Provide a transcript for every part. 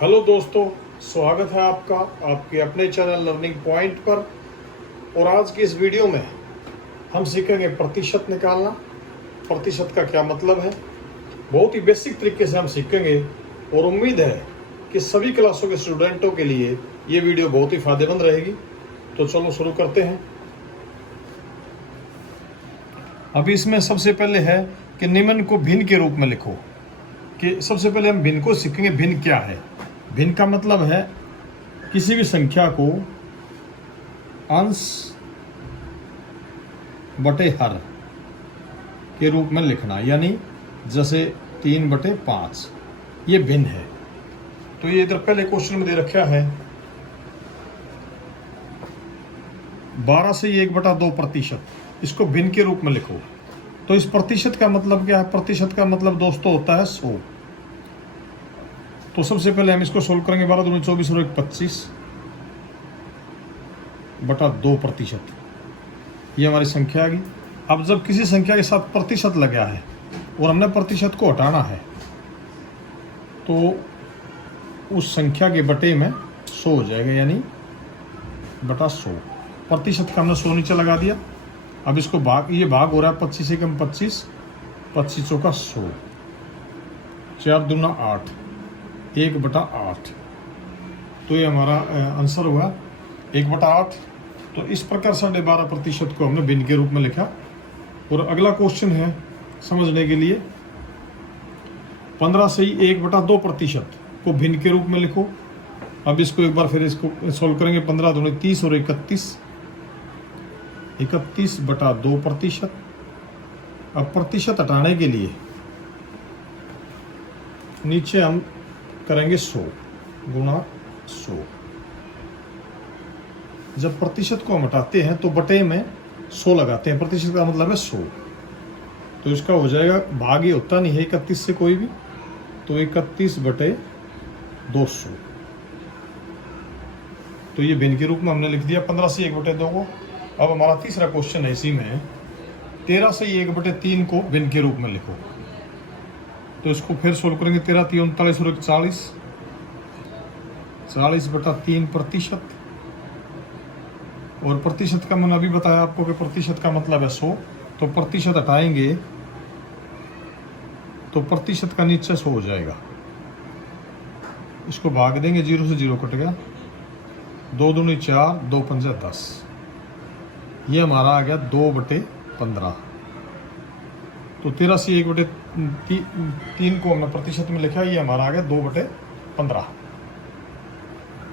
Hello दोस्तों, स्वागत है आपका आपके अपने चैनल लर्निंग पॉइंट पर। और आज की इस वीडियो में हम सीखेंगे प्रतिशत निकालना। प्रतिशत का क्या मतलब है, बहुत ही बेसिक तरीके से हम सीखेंगे और उम्मीद है कि सभी क्लासों के स्टूडेंटों के लिए ये वीडियो बहुत ही फायदेमंद रहेगी। तो चलो शुरू करते हैं। अभी इसमें सबसे पहले है कि निम्न को भिन्न के रूप में लिखो। कि सबसे पहले हम भिन्न को सीखेंगे। भिन्न क्या है? भिन्न का मतलब है किसी भी संख्या को अंश बटे हर के रूप में लिखना, यानी जैसे 3/5, ये भिन्न है। तो ये इधर पहले क्वेश्चन में दे रखा है 12 से 1/2%, इसको भिन्न के रूप में लिखो। तो इस प्रतिशत का मतलब क्या है? प्रतिशत का मतलब दोस्तों होता है 100। तो सबसे पहले हम इसको सोल्व करेंगे। 12 दूनी 24 और 1 25/2%, ये हमारी संख्या आ गई। अब जब किसी संख्या के साथ प्रतिशत लगा है और हमने प्रतिशत को हटाना है तो उस संख्या के बटे में 100 हो जाएगा, यानी बटा 100। प्रतिशत का हमने 100 नीचे लगा दिया। अब इसको भाग, ये भाग हो रहा है 25 से कम 25, 25 चौका 100, 4 दूना 8, 1/8। तो ये हमारा आंसर हुआ 1/8। तो इस प्रकार 12.5% को हमने भिन्न के रूप में लिखा। और अगला क्वेश्चन है समझने के लिए, 15 से 1/2% को भिन्न के रूप में लिखो। अब इसको एक बार फिर इसको सोल्व करेंगे। 15 दूनी 30 और 31, 31/2%। अब प्रतिशत हटाने के लिए नीचे हम करेंगे 100 गुणा 100। जब प्रतिशत को हम हटाते हैं तो बटे में 100 लगाते हैं। प्रतिशत का मतलब है 100। तो इसका हो जाएगा, भाग ये होता नहीं है 31 से कोई भी, तो 31/200। तो ये भिन्न के रूप में हमने लिख दिया 15 से 1/2 को। अब हमारा तीसरा क्वेश्चन है इसी में, 13 से 1/3 को भिन्न के रूप में लिखो। तो इसको फिर सोल्व करेंगे। 13 3 39 और 1 40, 40/3%। और प्रतिशत का मैंने अभी बताया आपको कि प्रतिशत का मतलब है 100। तो प्रतिशत हटाएंगे तो प्रतिशत का नीचे 100 हो जाएगा। इसको भाग देंगे, 0 से 0 कट गया, 2 दूनी 4, 2 पंजे 10, ये हमारा आ गया 2/15। तो 13 से 1/3 को हमने प्रतिशत में लिखा, ये हमारा आ गया 2/15।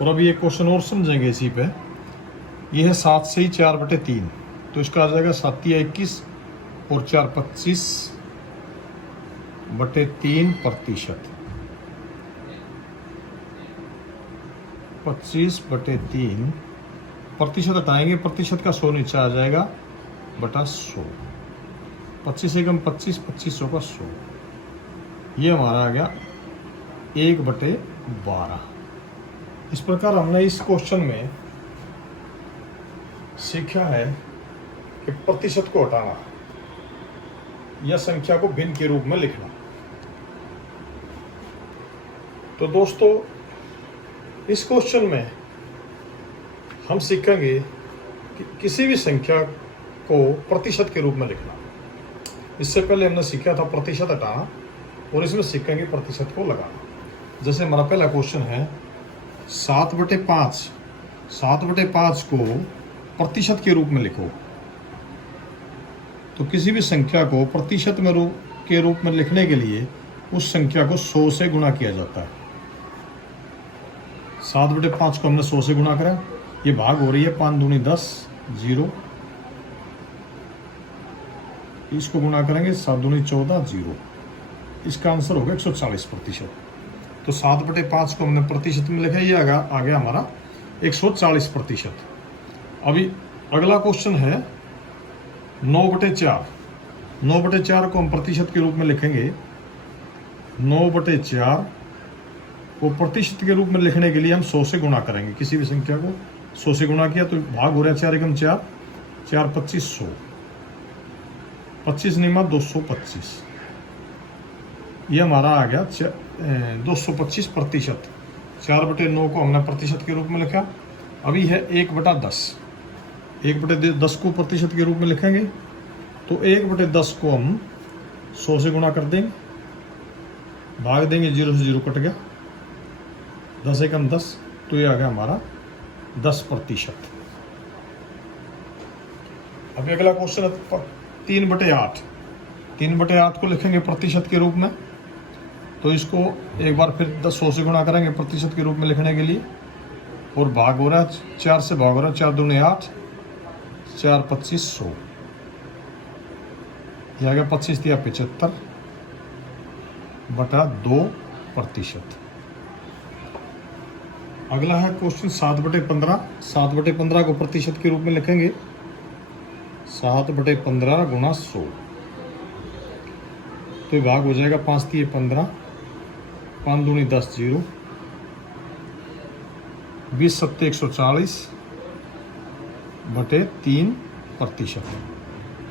और अभी एक क्वेश्चन और समझेंगे इसी पे। ये है 7 से 4/3, तो इसका आ जाएगा 7 या 21 और 4 25/3%। 25/3 प्रतिशत हटाएंगे, प्रतिशत का 100 नीचे आ जाएगा, बटा 100। 25 से कम 25, 25 चौका 100, ये हमारा आ गया 1/12। इस प्रकार हमने इस क्वेश्चन में सीखा है कि प्रतिशत को हटाना या संख्या को भिन्न के रूप में लिखना। तो दोस्तों, इस क्वेश्चन में हम सीखेंगे कि किसी भी संख्या को प्रतिशत के रूप में लिखना। इससे पहले हमने सीखा था प्रतिशत हटाना, और इसमें सीखेंगे प्रतिशत को लगाना। जैसे हमारा पहला क्वेश्चन है 7/5, 7/5 को प्रतिशत के रूप में लिखो। तो किसी भी संख्या को प्रतिशत के रूप में लिखने के लिए उस संख्या को 100 से गुणा किया जाता है। 7/5 को हमने 100 से गुणा करा, ये भाग हो रही है 5 दूनी 10, 0, इसको गुणा करेंगे 7 दूनी 14, 0, इसका आंसर होगा 140%। तो 7/5 को हमने प्रतिशत में लिखा, ये आ गया हमारा 140%। अभी अगला क्वेश्चन है 9/4। 9/4 को हम प्रतिशत के रूप में लिखेंगे। 9/4 को प्रतिशत के रूप में लिखने के लिए हम 100 से गुणा करेंगे। किसी भी संख्या को 100 से गुणा किया तो भाग हो रहा है 4 एकम 4, 4 25 100, 25 निमा 225, ये हमारा आ गया 225%। 4/9 को हमने प्रतिशत के रूप में लिखा। अभी है 1/10। 1/10 को प्रतिशत के रूप में लिखेंगे तो 1/10 को हम 100 से गुणा कर देंगे, भाग देंगे, 0 से 0 कट गया, 10 एकम 10, तो ये आ गया हमारा 10%। अभी अगला क्वेश्चन है 3/8। 3/8 को लिखेंगे प्रतिशत के रूप में, तो इसको एक बार फिर 100 से गुणा करेंगे प्रतिशत के रूप में लिखने के लिए, और भाग हो रहा है 4 से, भाग हो रहा है 4 दूनी 8, 4 25 100, यह आ गया 25 दिया 75/2%। अगला है क्वेश्चन 7/15। 7/15 को प्रतिशत के रूप में लिखेंगे 7/15 गुणा 100, तो भाग हो जाएगा 5 दिए 15, 5 दूनी 10 0, 20 सत्ते 140/3%।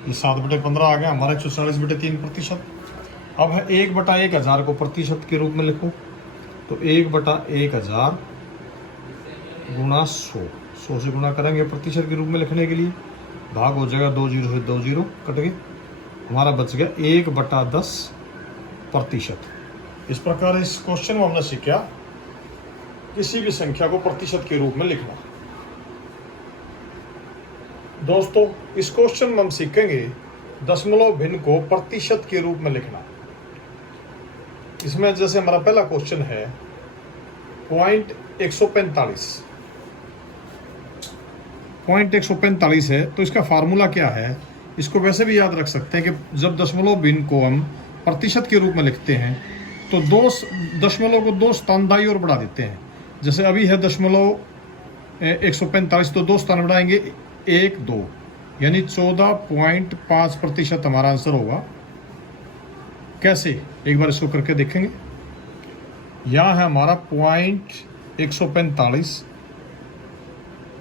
ये 7/15 आ गया हमारा 140/3%। अब है 1/1000 को प्रतिशत के रूप में लिखो, तो 1/1000 गुणा 100, 100 से गुणा करेंगे प्रतिशत के रूप में लिखने के लिए, भाग हो जाएगा 2 0 से 2 0 कट गए, हमारा बच गया 1/10%। इस प्रकार इस क्वेश्चन में हमने सीखा किसी भी संख्या को प्रतिशत के रूप में लिखना। दोस्तों, इस क्वेश्चन में हम सीखेंगे दशमलव भिन्न को प्रतिशत के रूप में लिखना। इसमें जैसे हमारा पहला क्वेश्चन है 0.145 है, तो इसका फार्मूला क्या है, इसको वैसे भी याद रख सकते हैं कि जब दशमलव भिन्न को हम प्रतिशत के रूप में लिखते हैं तो दशमलव को 2 स्थान दाईं ओर बढ़ा देते हैं। जैसे अभी है 145, तो 2 स्थान बढ़ाएंगे 1 2, यानी 14.5% हमारा आंसर होगा। कैसे, एक बार इसको करके देखेंगे। यहाँ है हमारा 145,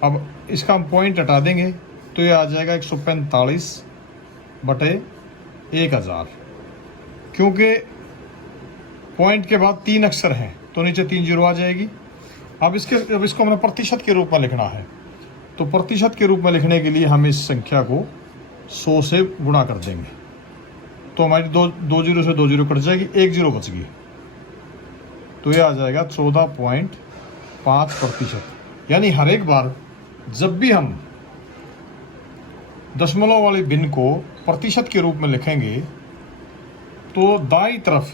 अब इसका हम पॉइंट हटा देंगे तो ये आ जाएगा 145/1000। क्योंकि पॉइंट के बाद 3 अक्षर हैं तो नीचे 3 0 आ जाएगी। अब इसको हमें प्रतिशत के रूप में लिखना है, तो प्रतिशत के रूप में लिखने के लिए हम इस संख्या को 100 से गुणा कर देंगे, तो हमारी 2 0 से 2 0 कट जाएगी, 1 0 बच गई, तो ये आ जाएगा 14.5%। यानी हर एक बार जब भी हम दशमलव वाले भिन्न को प्रतिशत के रूप में लिखेंगे तो दाईं तरफ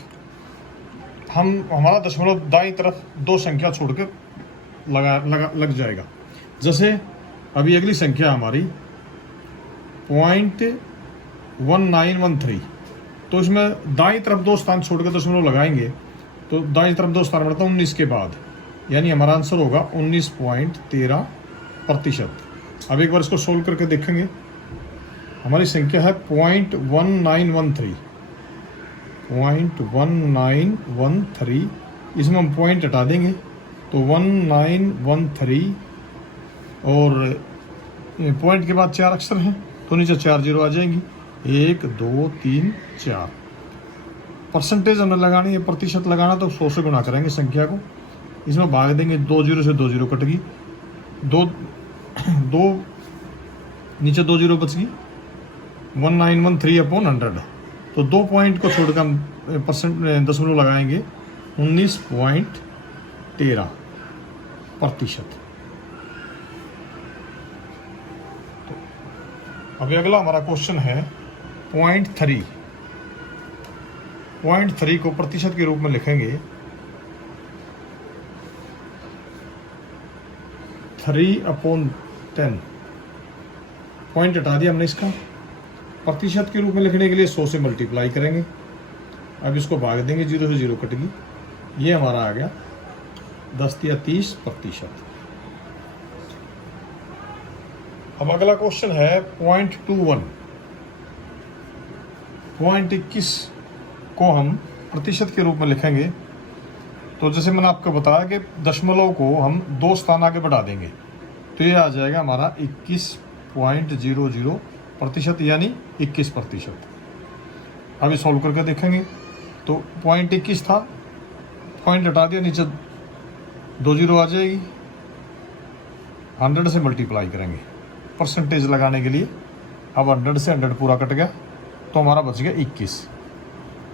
हमारा दशमलव दाईं तरफ 2 संख्या छोड़कर लग जाएगा। जैसे अभी अगली संख्या हमारी 0.1913, तो इसमें दाईं तरफ 2 स्थान छोड़कर दशमलव लगाएंगे तो दाईं तरफ 2 स्थान बढ़ता है 19 के बाद, यानी हमारा आंसर होगा 19.13%। अब एक बार इसको सोल्व करके देखेंगे। हमारी संख्या है 0.1913, इसमें हम पॉइंट हटा देंगे तो 1913, और पॉइंट के बाद 4 अक्षर हैं तो नीचे 4 0 आ जाएंगी, 1 2 3 4। परसेंटेज हमें लगानी है, प्रतिशत लगाना, तो 100 से गुणा करेंगे संख्या को, इसमें भाग देंगे, 2 0 से 2 0 कट गई, 2 नीचे 2 0 बच गई, 1913/100, तो 2 पॉइंट को छोड़कर हम दशमलव लगाएंगे 19.13%। तो अभी अगला हमारा क्वेश्चन है 0.3 को प्रतिशत के रूप में लिखेंगे 3/10। पॉइंट हटा दिया हमने इसका, प्रतिशत के रूप में लिखने के लिए 100 से मल्टीप्लाई करेंगे। अब इसको भाग देंगे, 0 से 0 कट गई, ये हमारा आ गया 10 या 30%। अब अगला क्वेश्चन है 0.21 को हम प्रतिशत के रूप में लिखेंगे। तो जैसे मैंने आपको बताया कि दशमलव को हम 2 स्थान आगे बढ़ा देंगे तो ये आ जाएगा हमारा 21.00%, यानी 21%। अभी सॉल्व करके देखेंगे तो 0.21 था, पॉइंट हटा दिया, नीचे 2 जीरो आ जाएगी, 100 से मल्टीप्लाई करेंगे परसेंटेज लगाने के लिए। अब 100 से 100 पूरा कट गया तो हमारा बच गया 21,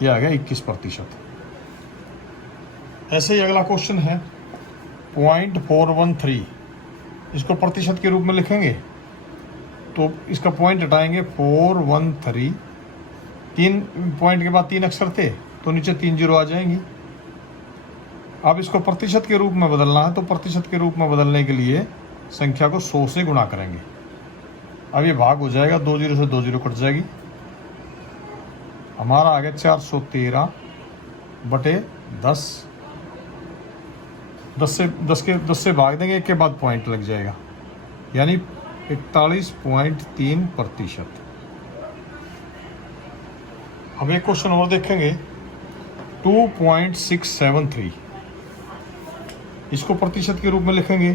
ये आ गया 21%। ऐसे ही अगला क्वेश्चन है 0.413, इसको प्रतिशत के रूप में लिखेंगे तो इसका पॉइंट हटाएंगे 413, 3 पॉइंट के बाद 3 अक्षर थे तो नीचे 3 जीरो आ जाएंगी। अब इसको प्रतिशत के रूप में बदलना है तो प्रतिशत के रूप में बदलने के लिए संख्या को 100 से गुणा करेंगे। अब ये भाग हो जाएगा, 2 जीरो से 2 जीरो कट जाएगी, हमारा आ गया 413 बटे 10। 10 से भाग देंगे, एक के बाद पॉइंट लग जाएगा, यानी 41.3%। अब एक क्वेश्चन और देखेंगे 2.673, इसको प्रतिशत के रूप में लिखेंगे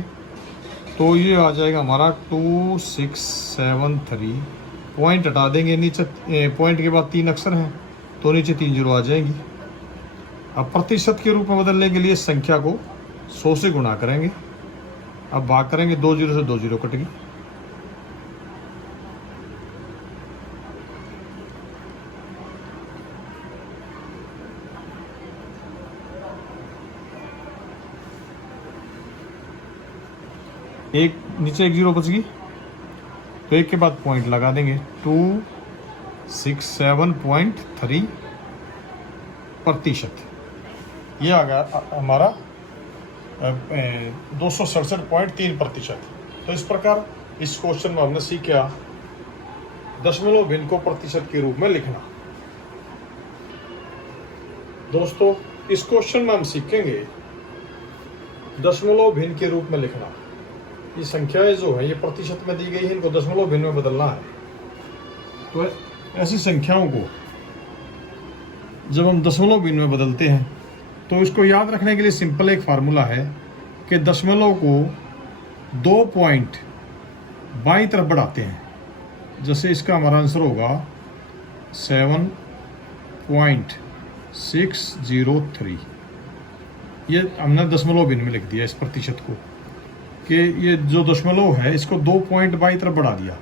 तो ये आ जाएगा हमारा 2673। पॉइंट हटा देंगे, नीचे पॉइंट के बाद 3 अक्षर हैं तो नीचे 3 जीरो आ जाएंगी। अब प्रतिशत के रूप में बदलने के लिए संख्या को 100 से गुणा करेंगे। अब भाग करेंगे, 2 जीरो से 2 जीरो कट गई, एक नीचे 1 जीरो बच गई तो एक के बाद पॉइंट लगा देंगे, 267.3%। ये आ गया हमारा 267.3%। तो इस प्रकार इस क्वेश्चन में हमने सीखा दशमलव भिन्न को प्रतिशत के रूप में लिखना। दोस्तों इस क्वेश्चन में हम सीखेंगे दशमलव भिन्न के रूप में लिखना। ये संख्याएं जो है ये प्रतिशत में दी गई है, इनको दशमलव भिन्न में बदलना है। तो ऐसी संख्याओं को जब हम दशमलव भिन्न में बदलते हैं तो इसको याद रखने के लिए सिंपल एक फार्मूला है कि दशमलव को 2 पॉइंट बाईं तरफ बढ़ाते हैं। जैसे इसका हमारा आंसर होगा 7.603। ये हमने दशमलव भिन्न में लिख दिया इस प्रतिशत को कि ये जो दशमलव है इसको 2 पॉइंट बाईं तरफ बढ़ा दिया।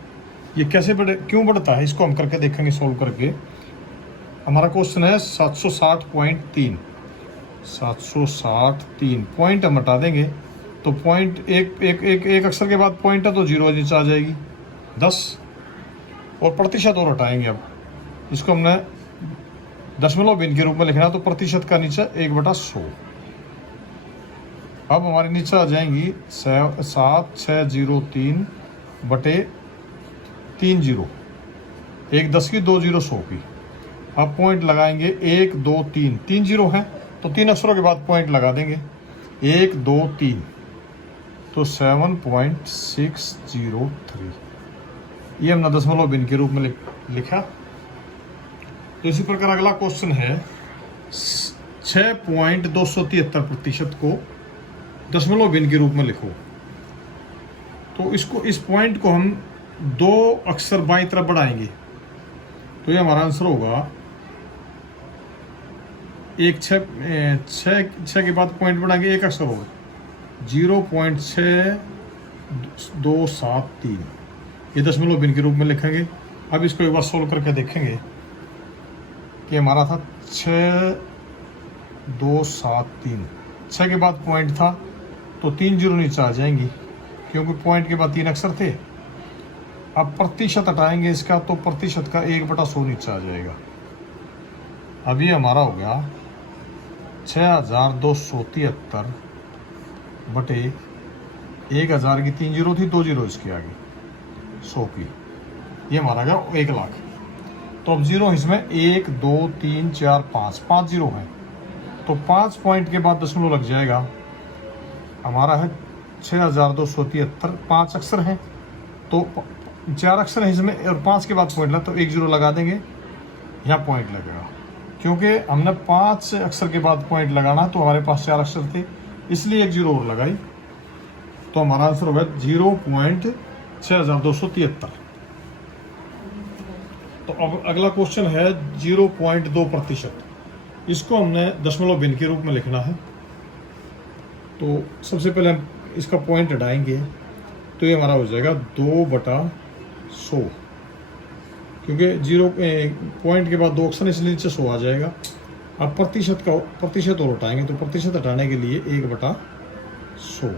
ये कैसे क्यों बढ़ता है इसको हम करके देखेंगे, सोल्व करके। हमारा क्वेश्चन है 760.3, 760.3 पॉइंट हम हटा देंगे तो पॉइंट एक अक्षर के बाद पॉइंट है तो जीरो नीचे आ जाएगी 10, और प्रतिशत और हटाएंगे। अब इसको हमने दशमलव भिन्न के रूप में लिखना तो प्रतिशत का नीचे 1/100। अब हमारे नीचे आ जाएंगी 7603 बटे 3 जीरो, 1 10 की, 2 जीरो 100 की। अब पॉइंट लगाएंगे 1 2 3, 3 जीरो है तो 3 अक्षरों के बाद पॉइंट लगा देंगे, 1 2 3 तो 7.603। ये हमने दशमलव भिन्न के रूप में लिखा। तो इसी प्रकार अगला क्वेश्चन है 6.273% को दशमलव भिन्न के रूप में लिखो। तो इस पॉइंट को हम 2 अक्षर बाईं तरफ बढ़ाएंगे तो ये हमारा आंसर होगा 6 के बाद पॉइंट बढ़ाएंगे, 1 अक्षर होगा 0.6273। ये दशमलव भिन्न के रूप में लिखेंगे। अब इसको एक बार सोल्व करके देखेंगे कि हमारा था 6273, 6 के बाद पॉइंट था तो 3 जीरो नीचे आ जाएंगी क्योंकि पॉइंट के बाद 3 अक्षर थे। अब प्रतिशत हटाएंगे इसका तो प्रतिशत का 1/100 नीचे आ जाएगा। अब ये हमारा हो गया 6273 बटे 1000 की 3 जीरो थी, 2 जीरो इसकी आ गई 100 की, ये हमारा गया 1 लाख। तो अब जीरो इसमें 1 2 3 4 5 जीरो है तो 5 पॉइंट के बाद दशमलव लग जाएगा। हमारा है 6273, 5 अक्षर हैं तो 4 अक्षर हैं इसमें और 5 के बाद पॉइंट लगा तो 1 जीरो लगा देंगे, यहाँ पॉइंट लगेगा। क्योंकि हमने 5 अक्षर के बाद पॉइंट लगाना तो हमारे पास 4 अक्षर थे इसलिए 1 जीरो और लगाई तो हमारा आंसर होगा 0.6273। तो अब अगला क्वेश्चन है 0.2%। इसको हमने दशमलव भिन्न के रूप में लिखना है। तो सबसे पहले हम इसका पॉइंट हटाएंगे, तो ये हमारा हो जाएगा 2/100, क्योंकि 0 पॉइंट के बाद 2 अक्षर इसलिए नीचे 100 आ जाएगा। अब प्रतिशत और हटाएंगे, तो प्रतिशत हटाने के लिए 1/100,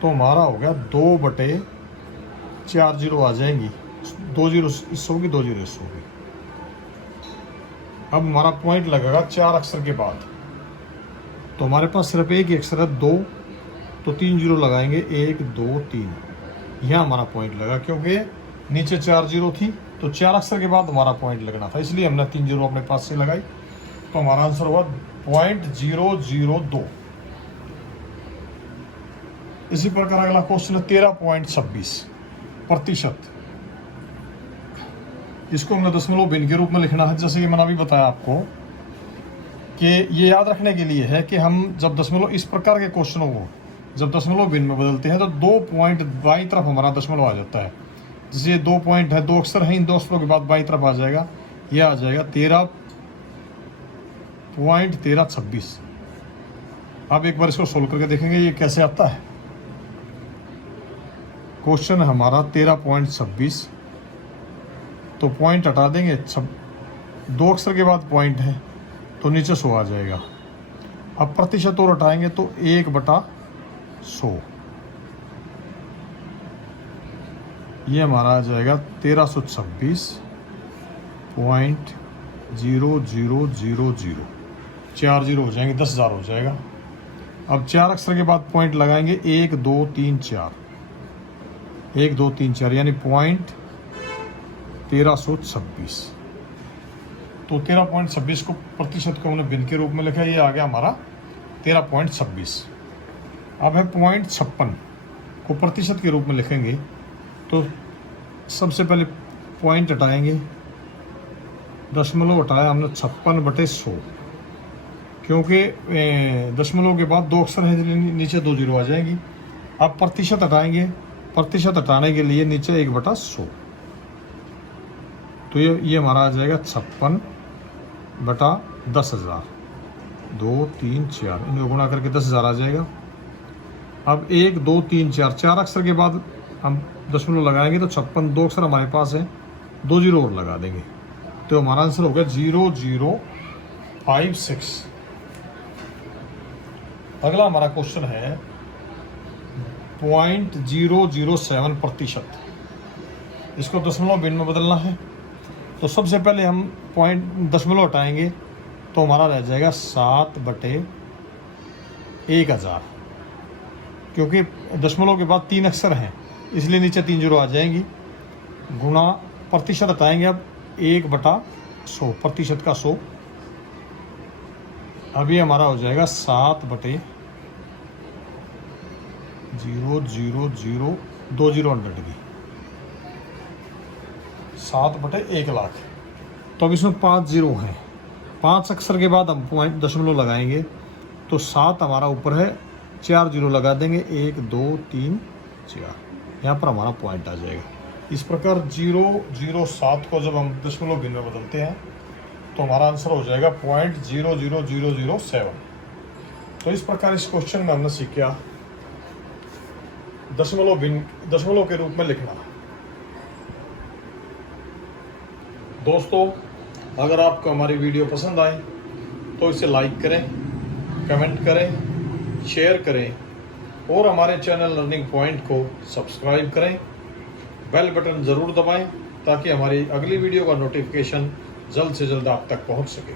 तो हमारा हो गया 2/4 जीरो आ जाएंगी, 2 जीरो इस होगी, 2 जीरो इस होगी। अब हमारा पॉइंट लगेगा 4 अक्षर के बाद, तो हमारे पास सिर्फ एक ही अक्षर है 2, तो 3 जीरो लगाएंगे, 1 2 3, यहाँ हमारा पॉइंट लगा, क्योंकि नीचे 4 जीरो थी, तो 4 अक्षर के बाद हमारा पॉइंट लगना था, इसलिए हमने 3 जीरो अपने पास से लगाई। तो हमारा आंसर हुआ 0.002। इसी प्रकार अगला क्वेश्चन है 13.26 प्रतिशत। इसको हमने दशमलव भिन्न के रूप में लिखना है, जैसे कि मैंने अभी बताया आपको कि ये याद रखने के लिए है कि हम जब दशमलव इस प्रकार के क्वेश्चनों को जब दशमलव भिन्न में बदलते हैं तो 2 पॉइंट बाईं तरफ हमारा दशमलव आ जाता है। जैसे 2 पॉइंट है, 2 अक्षर हैं, इन 2 अक्षरों के बाद बाईं तरफ आ जाएगा, यह आ जाएगा 13.1326। अब एक बार इसको सोल्व करके देखेंगे ये कैसे आता है। क्वेश्चन है हमारा 13.26, तो पॉइंट हटा देंगे, 2 अक्षर के बाद पॉइंट है, तो नीचे 100 आ जाएगा। अब प्रतिशत और हटाएंगे तो 1/100, ये हमारा आ जाएगा 1326.0000, 4 जीरो हो जाएंगे, 10,000 हो जाएगा। अब 4 अक्षर के बाद पॉइंट लगाएंगे, 1 2 3 4, 1 2 3 4, यानी पॉइंट 1326। तो 13.26 को प्रतिशत को हमने भिन्न के रूप में लिखा, ये आ गया हमारा 13.26। अब है 0.56 को प्रतिशत के रूप में लिखेंगे, तो सबसे पहले पॉइंट हटाएंगे, दशमलव हटाया हमने 56/100, क्योंकि दशमलव के बाद 2 अक्षर हैं, नीचे 2 जीरो आ जाएंगी। अब प्रतिशत हटाएंगे, प्रतिशत हटाने के लिए नीचे 1/100, तो ये हमारा आ जाएगा 56/10,000, 2 3 4, इनको गुणा करके 10,000 आ जाएगा। अब 1 2 3 4, 4 अक्षर के बाद हम दशमलव लगाएंगे, तो 56, 2 अक्षर हमारे पास है, 2 जीरो और लगा देंगे, तो हमारा आंसर हो गया 0056। अगला हमारा क्वेश्चन है 0.007 प्रतिशत। इसको दशमलव भिन्न में बदलना है, तो सबसे पहले हम पॉइंट दशमलव हटाएंगे, तो हमारा रह जाएगा 7/1000, क्योंकि दशमलव के बाद 3 अक्षर हैं, इसलिए नीचे 3 जीरो आ जाएंगी। गुणा प्रतिशत हटाएंगे, अब 1/100, प्रतिशत का 100, अभी हमारा हो जाएगा 7/000, 2 जीरो हंड्रेड की, 7/1,00,000। तो अब इसमें 5 जीरो हैं, 5 अक्षर के बाद हम पॉइंट दशमलव लगाएंगे, तो 7 हमारा ऊपर है, 4 जीरो लगा देंगे, 1 2 3 4, यहाँ पर हमारा पॉइंट आ जाएगा। इस प्रकार 0.07 को जब हम दशमलव भिन्न में बदलते हैं, तो हमारा आंसर हो जाएगा 0.00007। तो इस प्रकार इस क्वेश्चन में हमने सीखा दशमलव के रूप में लिखना। दोस्तों, अगर आपको हमारी वीडियो पसंद आए तो इसे लाइक करें, कमेंट करें, शेयर करें और हमारे चैनल लर्निंग पॉइंट को सब्सक्राइब करें। बेल बटन ज़रूर दबाएं ताकि हमारी अगली वीडियो का नोटिफिकेशन जल्द से जल्द आप तक पहुंच सके।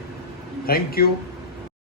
Thank you.